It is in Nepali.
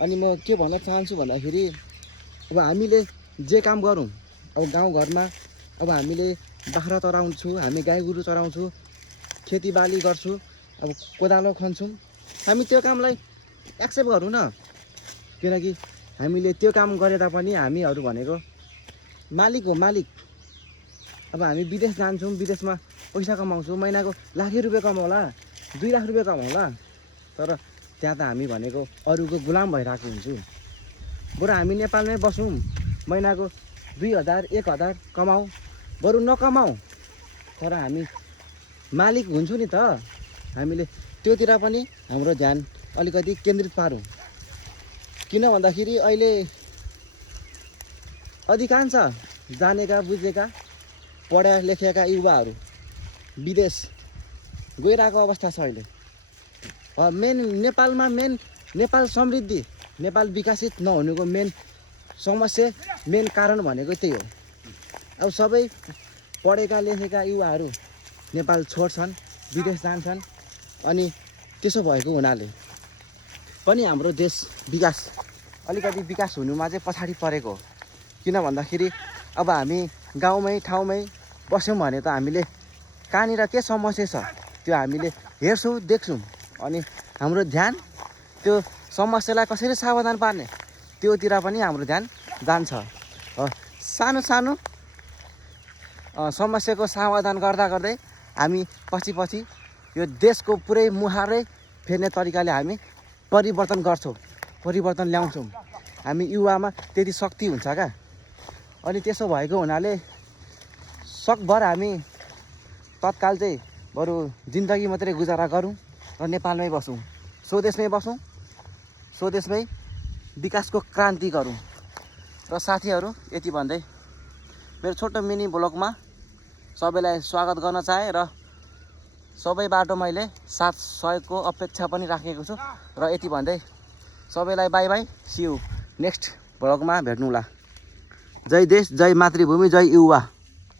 अनि म के भन्न चाहन्छु भन्दाखेरि अब हामीले जे काम गरौँ अब गाउँघरमा अब हामीले बाख्रा चराउँछु, हामी गाई गोरु चराउँछु, खेतीबाली गर्छु, अब कोदालो खन्छौँ, हामी त्यो कामलाई एक्सेप्ट गरौँ न। किनकि हामीले त्यो काम गरे तापनि हामीहरू भनेको मालिक हो, मालिक। अब हामी विदेश जान्छौँ, विदेशमा पैसा कमाउँछौँ, महिनाको लाखौँ रुपियाँ कमाउला, 2 लाख रुपियाँ कमाउला, तर त्यहाँ त हामी भनेको अरूको गुलाम भइरहेको हुन्छु। बरु हामी नेपालमै बसौँ, महिनाको 2000 1000 कमाऊ, बरु नकमाऊ, तर हामी मालिक हुन्छु नि त। हामीले त्योतिर पनि हाम्रो ध्यान अलिकति केन्द्रित पारौँ। किन भन्दाखेरि अहिले अधिकांश जानेका बुझेका पढा लेखेका युवाहरू विदेश गइरहेको अवस्था छ अहिले। नेपालमा नेपाल समृद्धि, नेपाल विकसित नहुनुको समस्या, मेन कारण भनेको त्यही हो। अब सबै पढेका लेखेका युवाहरू नेपाल छोड्छन्, विदेश जान्छन्, अनि त्यसो भएको हुनाले पनि हाम्रो देश अलिकति विकास हुनुमा चाहिँ पछाडि परेको हो। किन भन्दाखेरि अब हामी गाउँमै ठाउँमै बस्यौँ भने त हामीले कहाँनिर के समस्या छ त्यो हामीले हेर्छौँ, देख्छौँ, अनि हाम्रो ध्यान त्यो समस्यालाई कसरी समाधान पार्ने त्योतिर पनि हाम्रो ध्यान जान्छ। सानो सानो समस्याको समाधान गर्दा गर्दै हामी पछि यो देशको पुरै मुहारै फेर्ने तरिकाले हामी परिवर्तन गर्छौँ, परिवर्तन ल्याउँछौँ। हामी युवामा त्यति शक्ति हुन्छ क्या। अनि त्यसो भएको हुनाले सकभर हामी तत्काल चाहिँ बरु जिन्दगी मात्रै गुजारा गरौँ र नेपालमै बसौँ, स्वदेशमै बसौँ, स्वदेशमै विकासको क्रान्ति गरौँ। र साथीहरू यति भन्दै मेरो छोटो मिनी ब्लगमा सबैलाई स्वागत गर्न चाहे र सबैबाट मैले साथ सहयोगको अपेक्षा पनि राखेको छु। र यति भन्दै सबैलाई bye bye, see you next ब्लगमा भेट्नुला। जय देश, जय मातृभूमि, जय युवा।